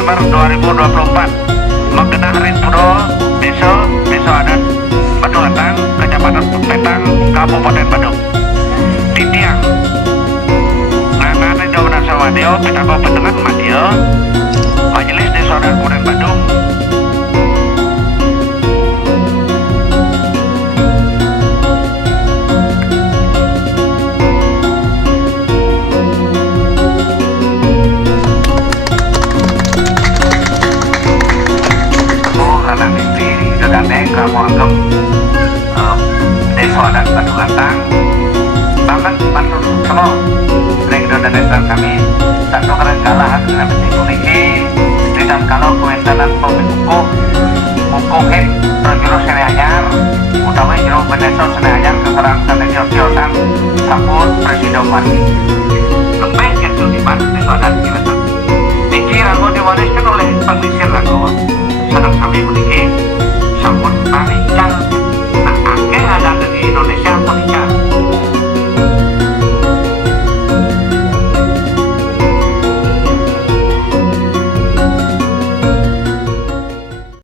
November 2024 mengenai Hari Pudo besok ada Badulatang, Kecamatan Petang, Kabupaten Badung. Di tiang Nganane Domenan Sawadio, Pita Kabupaten Madio, Majelis Desa dan Kabupaten Badung. Kamu anggap desa adat Badulatang banget bantu semua negara dan desa kami satu keren kalah dengan bentuk niki dan kalau kuentanan pemikukuh mukuhin terjuru sene anyar utawi jero beneso sene anyar keserang sane kiosan sampun presiden mati lebih gitu di mana desa adat kita niki ragu diwariskan oleh